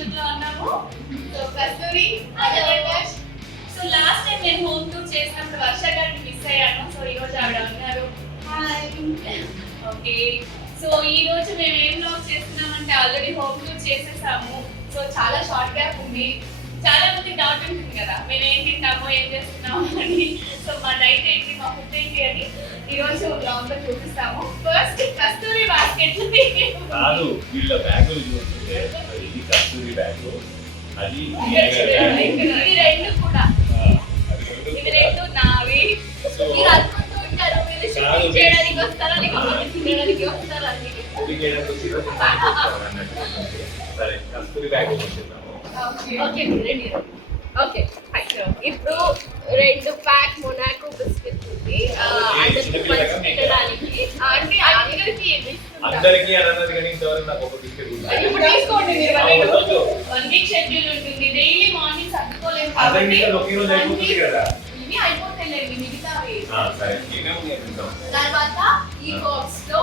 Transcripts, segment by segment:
Shoot లో ఉన్నాము. So కస్తూరి so last time నేను హోమ్ టూర్ చేసినప్పుడు వర్ష గారిని మిస్ అయ్యాను. సో ఈ రోజు ఆవిడ ఉన్నారు. ఓకే, సో ఈ రోజు మేము ఏం బ్లాగ్ చేస్తున్నామంటే ఆల్రెడీ హోమ్ టూర్ చేసేసాము. సో చాలా షార్ట్ గ్యాప్ ఉంది. చాలా మంది డౌట్ ఉంటుంది కదా మేము ఏం తింటామో ఏం చేస్తున్నాము అని. సో మా డైట్ ఏంటి, మా ఫుడ్ ఏంటి అని ఈ రోజు బ్లాగ్ లో చూపిస్తాము. ఫస్ట్ కస్తూరి బాస్కెట్ కాదు, వీళ్ళ బ్యాగులు చూస్తుంటే ఇది కస్తూరి బ్యాగ్, అది ఇవి రెండు కూడా, ఇవి రెండు నావి. మీరు అనుకుంటూ ఉంటారు మీరు షూటింగ్ చేయడానికి వస్తారా లేకపోతే తినడానికి వస్తారా అని. సరే, కస్తూరి బ్యాగ్ చూపిస్తాము. ఓకే ఓకే, ఇప్పుడు 2 ప్యాక్ మొనాకో బిస్కెట్ ఉంది. అందరికి అన్నది కానీ ఇంతవరకు నాకు ఒక బిస్కెట్ ఇప్పుడు తీసుకోండి మీరు. 1 వీక్ షెడ్యూల్ ఉంటుంది. డైలీ మార్నింగ్ సర్దుకోలేము కాబట్టి ఒకే రోజు అయిపోతుంది కదా. ఇవి అయిపోతాయిలేండి మిగతావి. సరే, నేనే తింటాం. తర్వాత ఈ బాక్స్ లో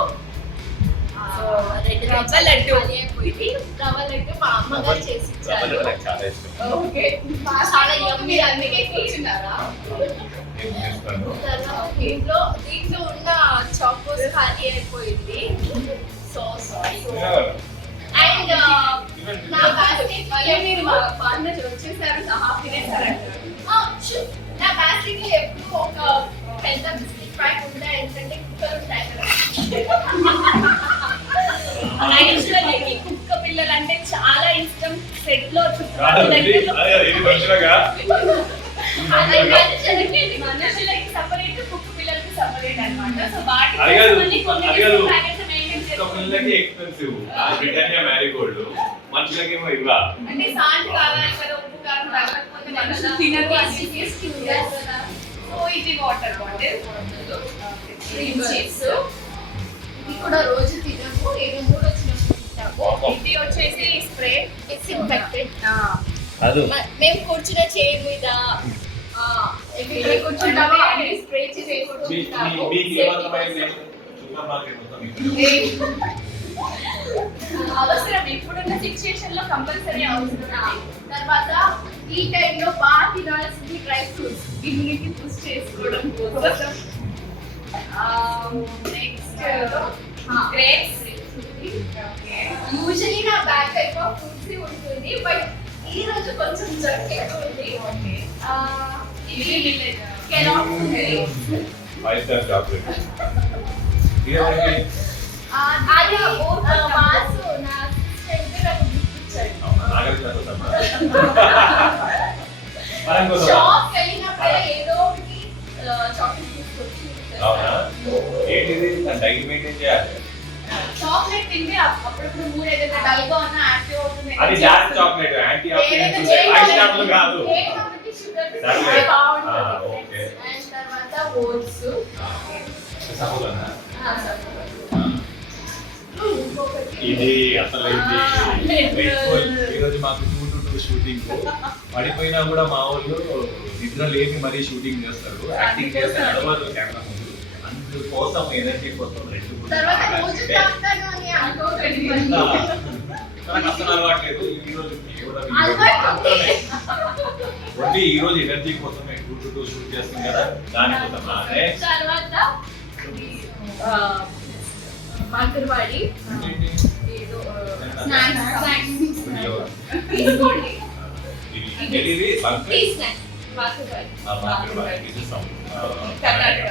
రవ్వ లడ్డు మా అమ్మగారు చేసి ఇచ్చారు. చాలా ఇష్టం. ఓకే, చాలా యమ్మీ. అందుకే కూర్చున్నారా? దీంట్లో ఉన్న చాకోస్ ఖాళీ అయిపోయింది. So sorry. అండ్ నా బాస్కెట్ మీరు మా పార్ట్నర్ వచ్చేసారు, సహా తినేసారంటారు. నా బాస్కెట్ లో ఎప్పుడు ఒక పెద్ద బిస్కెట్ ప్యాక్ ఉంటాయి. ఎందుకంటే కుక్కలు ఉంటాయి కదా. కుక్క పిల్లలు అంటే చాలా ఇష్టం. సెట్ లో మనుషులకి సపరేట్, కుక్క పిల్లలకి సపరేట్ అన్నమాట. సో మనుషులకేమో ఇవ్వ అంటే సాల్ట్ కావాలి కదా, ఉప్పు కారం రాకపోతే మనుషులు తినరు. సో ఇది వాటర్ బాటిల్, క్రీమ్ చీజ్. ఇది కూడా రోజు తినము, ఏదో మూడు వచ్చినప్పుడు తింటాము. ఇది వచ్చేసి స్ప్రే డిస్ఇన్ఫెక్టెంట్. మేము కూర్చున్న చైర్ మీద కూర్చుంటాము, స్ప్రే చేసి కూర్చుంటాము. అవసరం, ఇప్పుడున్న సిచ్యుయేషన్ లో కంపల్సరీ అవసరం. తర్వాత ఈ టైంలో బాగా తినాల్సింది డ్రై ఫ్రూట్స్, ఇమ్యూనిటీ బూస్ట్ చేసుకోవడం కోసం. Next grapes. యూజువల్లీ నా బ్యాగ్ ఎక్కువ ఫ్రూట్స్ ఉంటుంది, బట్ ఈ రోజు కొంచెం జంక్ ఎక్కువ ఉంది. ఇది కెలాగ్స్ ఉంది. 5 స్టార్ చాక్లెట్. అది మాసు నా అసిస్టెంట్ నాకు గుర్తించాడు. షాప్ వెళ్ళినప్పుడు ఏదో ఒకటి చాక్లెట్ తీసుకొచ్చి. అవునా? ఏంటిది? డైట్ మెయింటైన్ చేయాలి. చాక్లెట్ తింటే అప్పుడప్పుడు మూడ్ ఏదైనా డల్ గా ఉన్నా యాక్టివ్ అవుతుంది. అది డార్క్ చాక్లెట్, యాంటీ ఆక్సిడెంట్స్, ఐస్ స్టాప్లు కాదు. ఏదైనా షుగర్ బాగుంటుంది. ఓకే. అండ్ తర్వాత ఓట్స్. సపోనా? ఇది అసలు ఈ రోజు మాకు 2 to 2 షూటింగ్. పడిపోయినా కూడా మా వాళ్ళు నిద్ర లేని మరీ షూటింగ్ చేస్తారు, యాక్టింగ్ చేస్తే నడవదు కెమెరా ముందు. అందుకోసం ఎనర్జీ కోసం 2 నాకు అసలు అలవాట్లేదు. ఈ రోజు ఓన్లీ ఈ రోజు ఎనర్జీ కోసమే 2 to 2 షూట్ చేస్తాం కదా, దానికోసం. తర్వాత మార్కర్వాడి ఏదో స్నాక్స్ తీసుకోండి. ఇది స్నాక్స్ మార్కర్వాడి కర్ణాటక.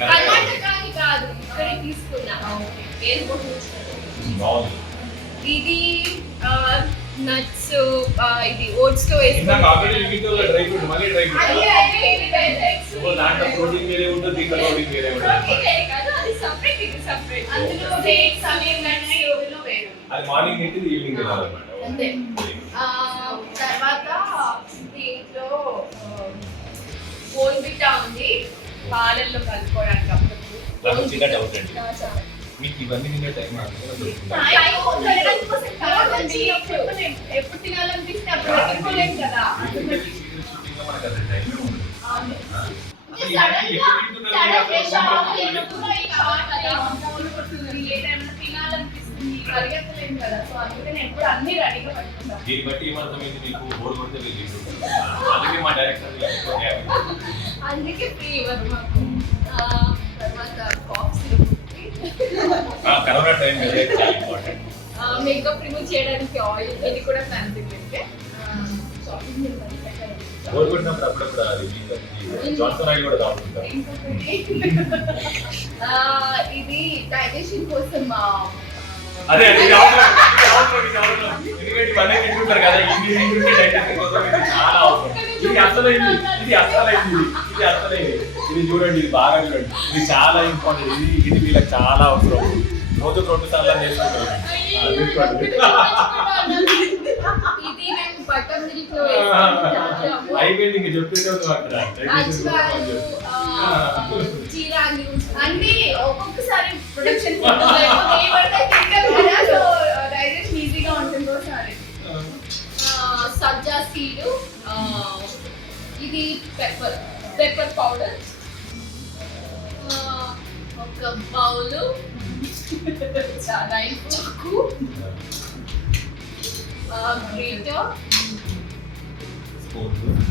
కర్ణాటకని కాదు, ఇక్కడే తీసుకున్నా. ఎయిర్పోర్ట్ బాగుంది. ఇది నట్స్, ఇది ఓట్స్ లో ఇందాక ఆల్రెడీ లిమిటెడ్ డ్రై ఫ్రూట్, మళ్ళీ డ్రై ఫ్రూట్. దాంట్లో ప్రోటీన్ వేరే ఉంటుంది, దీంట్లో ప్రోటీన్ వేరే ఉంటుంది. అది సెపరేట్, ఇది సెపరేట్. అందులో డేట్స్ అవి నట్స్ ఇందులో వేరు. అది మార్నింగ్ తింటే ఈవినింగ్ తినాలన్నమాట. అంతే. తర్వాత దీంట్లో బోన్విటా ఉంది, పాలల్లో కలుపుకోవడానికి. నాకు చిన్న డౌట్ అండి, మీకు ఇవన్నీ తినే టైం ఎప్పుడు తినాలనిపిస్తే అప్పుడు పెట్టుకోలేము కదా. తినాలనిపిస్తుంది పరిగెత్తలేము కదా, సో అందుకని ఎప్పుడు అన్ని రెడీగా పెట్టుకుంటాం. దీన్ని బట్టి ఏమర్థమైంది మీకు? బోర్ కొడితే వెళ్ళి అందుకే మా డైరెక్టర్ అందుకే ఫ్రీ ఇవ్వరు మాకు. తర్వాత కాఫ్ సిరప్, కరోనా టైం చాలా ఇంపార్టెంట్. మేకప్ రిమూవ్ చేయడానికి ఆయిల్, ఇది కూడా ఫ్యాన్సీ షాపింగ్. బోర్ కొట్టినప్పుడు అప్పుడప్పుడు అది జాన్సన్ ఆయిల్ కూడా కావాలంటారు. ఇది డైజెషన్ కోసం. అదే ఎందుకంటే ఇవన్నీ తింటుంటారు కదా, ఇన్ని తింటుంటే డైజెషన్ కోసం ఇది చాలా అవసరం. ఇది అసలైంది, ఇది చూడండి, ఇది బాగా చూడండి, ఇది చాలా ఇంపార్టెంట్. ఇది వీళ్ళకి చాలా అవసరం. రోజుకు 2 సార్లు చేసుకుంటారు. ఇది మేము బటర్ మిల్క్ లో అయిపోయింది, ఇంక చెప్పేది అక్కడ జీరాలు అన్ని ఒక్కొక్కసారి ప్రొడక్షన్ డైజెషన్ ఈజీగా ఉంటుంది. ఒకసారి సబ్జా సీడ్, ఇది పెప్పర్ పౌడర్, ఒక బౌల్, నైఫ్, చాకు, గ్రేటర్,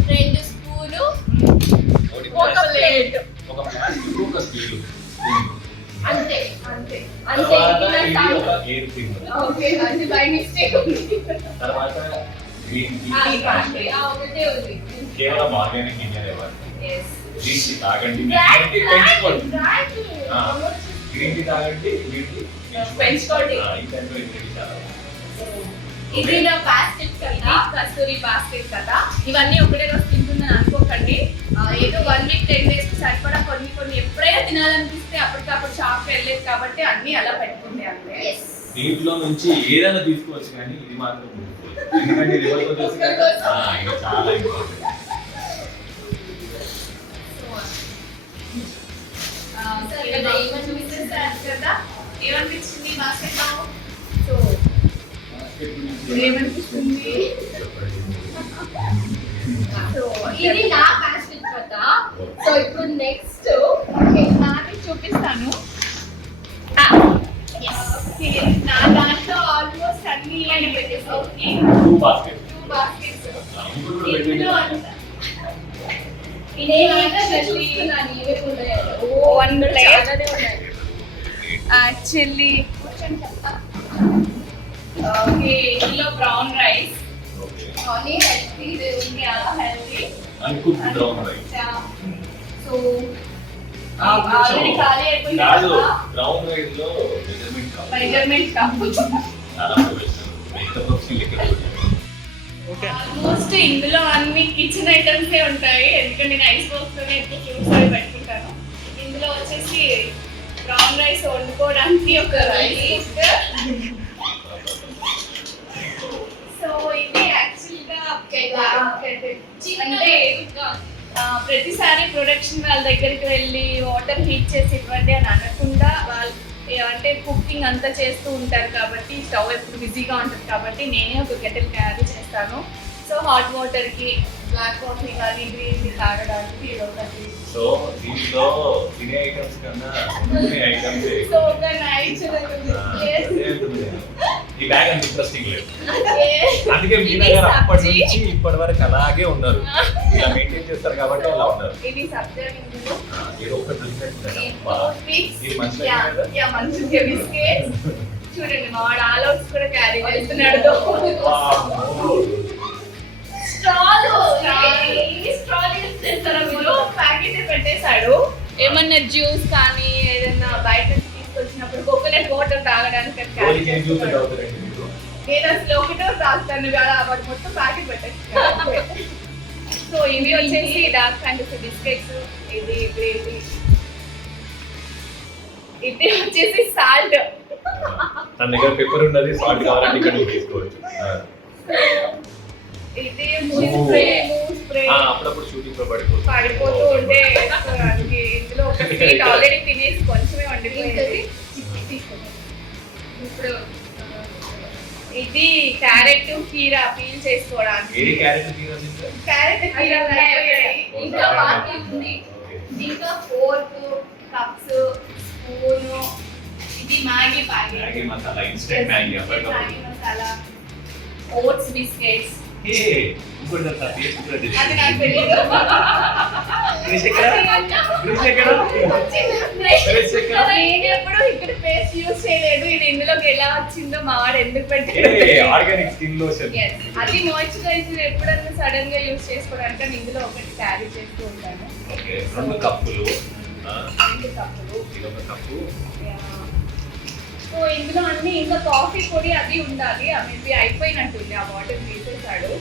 2 స్పూన్లు, ఒక ప్లేట్. అంతే అంతే అంతే. ఓకే, అది బై మిస్టేక్ ఉంది. తర్వాత గ్రీన్ టీ, ఒకటే ఉంది. కేవలం ఆర్గానిక్ ఇండియా ఇవ్వాలి. గ్రీన్ టీ తాగండి, పెంచుకోండి. గ్రీన్ టీ తాగండి, పెంచుకోండి. ఈ టైంలో ఇది చాలా ఇది నా బాస్కెట్ కదా, కస్తూరి బాస్కెట్ కదా. ఇవన్నీ ఒకటే రోజు తింటుందని అనుకోకండి. ఏదో 1 వీక్ 10 days కి సరిపడా కొన్ని ఎప్పుడైనా తినాలనిపిస్తే అప్పటికప్పుడు షాప్కి వెళ్ళలేదు కాబట్టి అన్ని అలా పెట్టుకుంటే అంతే. దీంట్లో నుంచి ఏదైనా తీసుకోవచ్చు, కానీ ఇది మాత్రం ఎందుకంటే రివర్స్ వచ్చేసి ఇది చాలా ఇంపార్టెంట్. ఏమనిపించింది బాస్కెట్ లో? సో ఏమనిపిస్తుంది? సో ఇది నా బాస్కెట్ కదా. సో ఇప్పుడు నెక్స్ట్ నాది చూపిస్తాను. నా దాంట్లో ఆల్మోస్ట్ అన్ని పెట్టేసి 2 baskets. యాక్చువల్లీ ఓకే, ఇందులో బ్రౌన్ రైస్, ఓన్లీ హెల్తీ, ఇది ఉంది అలా healthy uncooked brown rice. So already ఖాళీ అయిపోయింది కదా. బ్రౌన్ రైస్ లో మెజర్మెంట్ కప్ చాలా ఆల్మోస్ట్ ఇందులో అన్ని కిచెన్ ఐటమ్స్ ఉంటాయి, ఎందుకంటే నేను ఐస్ బాక్స్ లోనే ఎక్కువ ఫ్రూట్స్ అవి పెట్టుకుంటాను. ఇందులో వచ్చేసి బ్రౌన్ రైస్ వండుకోవడానికి ఒక రైస్. సో ఇది యాక్చువల్గా అంటే ప్రతిసారి ప్రొడక్షన్ వాళ్ళ దగ్గరికి వెళ్ళి వాటర్ హీట్ చేసి ఇవ్వండి అని అనకుండా, వాళ్ళు అంటే కుకింగ్ అంతా చేస్తూ ఉంటారు కాబట్టి స్టవ్ ఎప్పుడు బిజీగా ఉంటుంది కాబట్టి నేనే ఒక కెటిల్ క్యారీ చేస్తాను. సో హాట్ వాటర్కి, బ్లాక్ కాఫీ కానీ గ్రీన్ టీ తాగడానికి ఇది ఒకటి. సో దీంట్లో తినే ఐటమ్స్ కన్నా కొనుక్కునే ఐటమ్స్ సో ఒక నైట్ ఈ బ్యాగ్ అంత ఇంట్రెస్టింగ్ లేదు. అందుకే మీనా గారు అప్పటి నుంచి ఇప్పటి వరకు అలాగే ఉన్నారు, ఇలా మెయింటైన్ చేస్తారు కాబట్టి అలా ఉన్నారు. ఇది సబ్జా గింజలు, ఇది ఒక బిస్కెట్ ఇది మంచిగా బిస్కెట్. చూడండి మా వాడు ఆల్ అవుట్స్ కూడా క్యారీ చేస్తున్నాడు. ప్యాకెట్ పెట్టేశాడు. ఏమన్నా జ్యూస్ కానీ ఏదైనా బయట తీసుకొచ్చినప్పుడు కోకోనట్ వాటర్ తాగడానికి నేను అసలు ఒకటో తాగుతాను కదా, వాటి మొత్తం ప్యాకెట్ పెట్టేస్తాను. సో ఇవి వచ్చేసి డార్క్ ఫ్యాంటసీ బిస్కెట్స్, ఇది గ్రీన్ టీ, ఇది వచ్చేసి సాల్ట్. తన దగ్గర పెప్పర్ ఉన్నది, సాల్ట్ కావాలంటే ఇక్కడ తీసుకోవచ్చు. ఇది స్ప్రే అప్పుడప్పుడు షూటింగ్ లో పడిపోతూ ఉంటే ఇందులో ఒక స్వీట్ ఆల్రెడీ తినేసి కొంచెమే వండిపోయింది. ఇప్పుడు ఇది క్యారెట్ కీరా పీల్ చేసుకోవడానికి. క్యారెట్ కీరా ఇంకా బాకీ ఉంది. ఇంకా ఫోర్క్, కప్స్, స్పూన్, ఇది Maggi packet. Maggi masala, instant Maggi Maggi masala, oats biscuits. ఇంకోటి తెలుసా? టేస్ట్ కూడా అది నాకు తెలియదు. నేను ఎప్పుడు ఇక్కడ పేస్ట్ యూస్ చేయలేదు. ఇది ఇందులోకి ఎలా వచ్చిందో మా వాడు ఎందుకు పెట్టాడు? Organic skin lotion. అది మాయిశ్చరైజర్ ఎప్పుడన్నా సడన్ గా యూస్ చేసుకోవడానికి నేను ఇందులో ఒకటి క్యారీ చేస్తూ ఉంటాను. ఓకే, 2 కప్పులు. 2 కప్పులు. ఇది ఒక కప్పు. సో ఇందులో అన్ని ఇంకా కాఫీ పొడి అది ఉండాలి. అవి అయిపోయినట్టుంది, ఆ వాటర్ తీసేసాడు.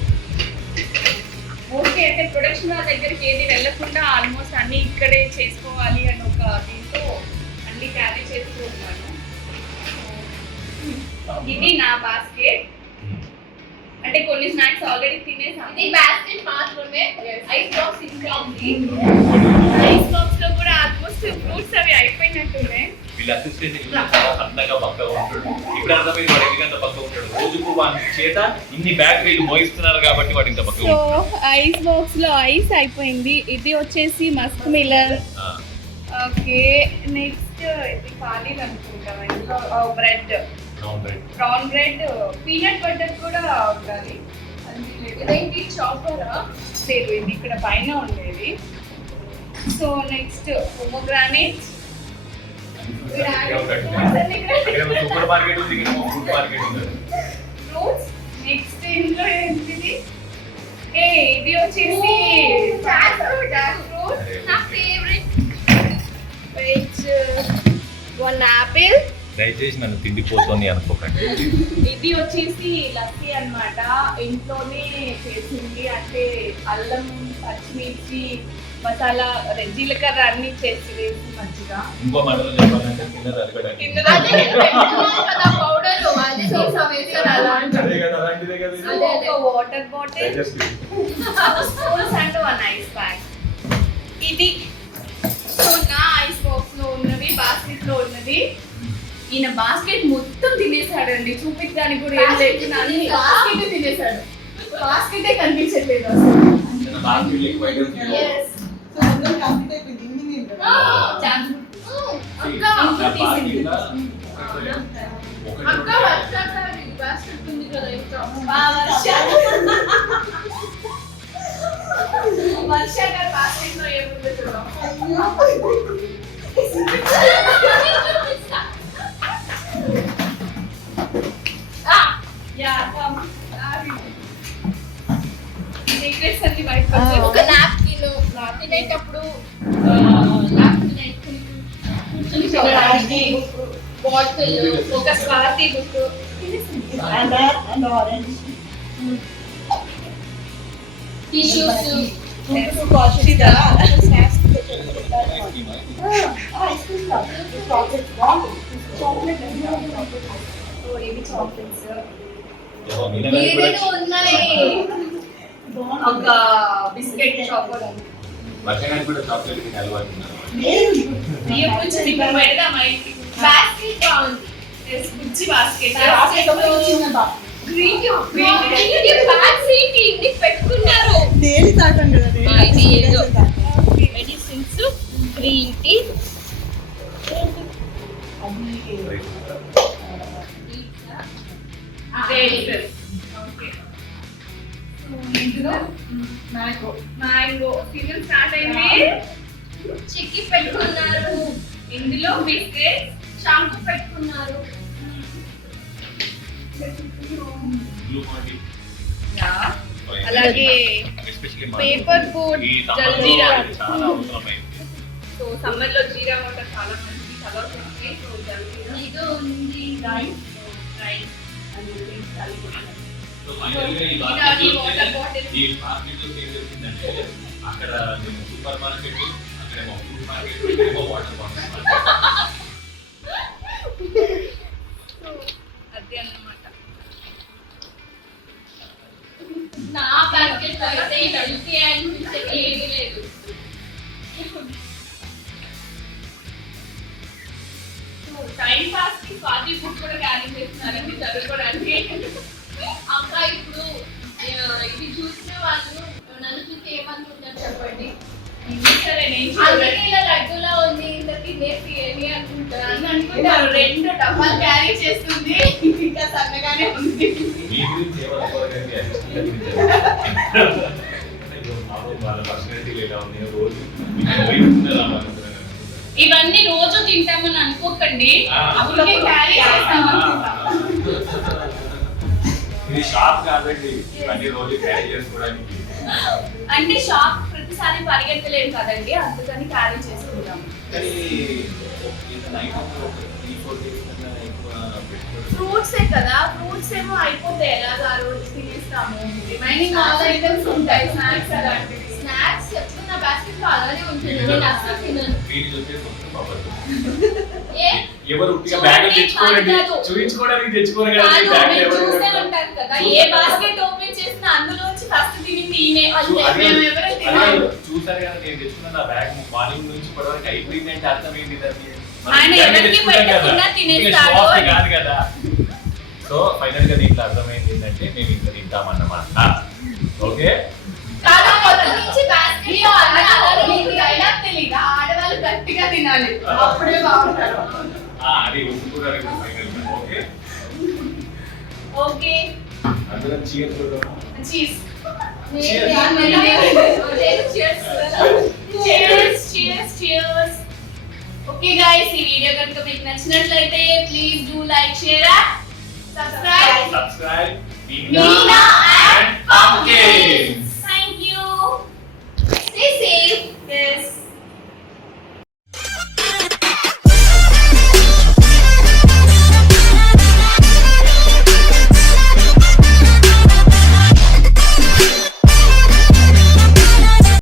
మోస్ట్లీ అంటే ప్రొడక్షన్ వాళ్ళ దగ్గరికి ఏది వెళ్ళకుండా ఆల్మోస్ట్ అన్ని ఇక్కడే చేసుకోవాలి అని ఒక దీంతో అన్ని క్యారీ చేస్తూ ఉన్నాను. ఇది నా బాస్కెట్. అంటే కొన్ని స్నాక్స్ ఆల్రెడీ తినేసాను. ఇది బాస్కెట్ మాత్రమే. ఐస్ బాక్స్ ఇంకా ఉంది. ఐస్ బాక్స్ లో కూడా ఆల్మోస్ట్ ఫ్రూట్స్ అవి అయిపోయినట్టున్నాయి. వీళ్ళ అసిస్టెంట్ అందంగా పక్కగా ఉంటాడు. ఇప్పుడు అర్థమైంది వాడు ఎందుకంత పక్కగా ఉంటాడు. రోజుకు వాడి చేత ఇన్ని బ్యాగ్ వీళ్ళు మోయిస్తున్నారు కాబట్టి వాడు ఇంత పక్కగా ఉంటాడు. సో ఐస్ బాక్స్ లో ఐస్ అయిపోయింది. ఇది వచ్చేసి మస్క్ మిలన్. ఓకే, నెక్స్ట్ ఇది పన్నీర్ అనుకుంటాం. ఇందులో bread, brown bread, peanut butter కూడా ఉండాలి. ఇదేంటి చాపరా? లేదు, ఇది ఇక్కడ పైన ఉండేది. So next pomegranate, super market ఉంది, ఇక్కడ ఫుడ్ మార్కెట్ ఉంది. ఫ్రూట్స్. నెక్స్ట్ ఇందులో ఏంటిది? ఇది వచ్చేసి జాక్ ఫ్రూట్. నా ఫేవరెట్. Veg, 1 Apple. దయచేసి నన్ను తిండిపోతుంది అనుకోకండి. ఇది వచ్చేసి లస్సీ అన్నమాట. ఇంట్లోనే చేసింది. అంటే అల్లం, పచ్చిమిర్చి, మసాలా, జీలకర్ర అన్ని చేసి వేసి మంచిగా. ఇంకో మాటలో చెప్పాలంటే కింద తరగడానికి water bottle, spoons and 1 ice bag. ఇది సో నా ఐస్ బాక్స్ లో ఉన్నది, బాస్కెట్ లో ఉన్నది. ఈయన బాస్కెట్ మొత్తం తినేసాడండి. చూపించడానికి కూడా ఏం లేకుండా అన్ని బాస్కెట్ తినేసాడు. బాస్కెటే కనిపించట్లేదు అసలు. వర్ష గారు బాస్కెట్ లో ఏముందో చూద్దాం. సీక్రెట్స్ అన్ని బయట ఒక నాప్కిన్ తినేటప్పుడు నాప్కిన్ వేసుకుని కూర్చొని చూడడానికి, బాటిల్, ఒక Swathi book and orange tissues. ఒక బిస్కెట్ చాపర్. వర్షానికి కూడా చాక్లెట్ తినే అలవాటు ఉంది. బాస్కెట్ బాగుంది. బుజ్జి బాస్కెట్. గ్రీన్ టీ పెట్టుకున్నారు. డైలీ తాగం కదా. ఇది ఏదో medicines, green tea. Mango season start అయింది. చిక్కీ పెట్టుకున్నారు. ఇందులో బిస్కెట్, షాంపూ పెట్టుకున్నారు. అలాగే paper board, jaljeera. So summer లో జీరా వాటర్ చాలా మంచి కలర్స్ ఉంటాయి. సో జల్జీరా ఇది ఉంది. రైస్ అక్కడ సూపర్ మార్కెట్, అక్కడేమో ఫుడ్ మార్కెట్, ఇక్కడేమో వాటర్ బాటిల్. అది అన్నమాట. నా బాస్కెట్ అయితే హెల్తీ అనిపించేది ఏమీ లేదు. టైం పాస్ కి స్వాతి బుక్ కూడా క్యారీ చేస్తున్నారండి చదువుకోవడానికి. అక్క ఇప్పుడు ఇది చూసిన వాళ్ళు నన్ను చూసి ఏమనుకుంటున్నారు చెప్పండి. సరే నేను అందుకే ఇలా లడ్డూలా ఉంది ఇంత తినేసి ఏమి అనుకుంటారు 2 డబ్బాలు క్యారీ చేస్తుంది ఇంకా సన్నగానే ఉంది. మీ గురించి ఏమనుకోవాలండి అసిస్టెంట్ గురించి వాళ్ళ పర్సనాలిటీలు ఎలా ఉన్నాయో రోజు ఇవన్నీ రోజు తింటామని అనుకోకండి, అప్పుడే క్యారీ చేస్తాము. ఇది షాప్ కాదండి, ఇవన్నీ రోజు క్యారీ చేసుకోవడానికి. అంటే షాప్ ప్రతిసారి పరిగెత్తలేము కదండి, అందుకని క్యారీ చేసుకుంటాం. ఫ్రూట్సే కదా, ఫ్రూట్స్ ఏమో అయిపోతే ఎలాగ ఆ రోజు తినేస్తాము. రిమైనింగ్ ఆల్ ఐటమ్స్ ఉంటాయి, స్నాక్స్ అలాంటివి. స్నాక్స్ ఎప్పుడు నా బాస్కెట్ లో అలానే ఉంటుంది, నేను అసలు తినను. ఎవరు బ్యాగ్ తెచ్చుకోరండి, చూపించుకోవడానికి తెచ్చుకోరు కదా. చూసే ఉంటారు కదా, ఏ బాస్కెట్ ఓపెన్ చేసినా అందులోంచి ఫస్ట్ తినింది ఈయనే. చూసారు కదా, నేను తెచ్చుకున్న నా బ్యాగ్ మార్నింగ్ నుంచి ఇప్పటివరకు అయిపోయింది అంటే అర్థం ఏంటి దాన్ని? ఆయన ఎవరికి పెట్టకుండా తినేస్తాడు కాదు కదా. సో ఫైనల్ గా దీంట్లో అర్థమైంది ఏంటంటే మేము ఇంకా తింటామన్నమాట. ఓకే, ఆడవాళ్ళు గట్టిగా తినాలి, అప్పుడే బాగుంటారు. అది ఒప్పుకున్నారు ఫైనల్ గా. ఓకే ఓకే, అందరం చీర్ చూద్దాం. చీజ్ ఓకే గైస్, ఈ వీడియో కనుక మీకు నచ్చినట్లయితే please do like, share, subscribe. Subscribe. Meena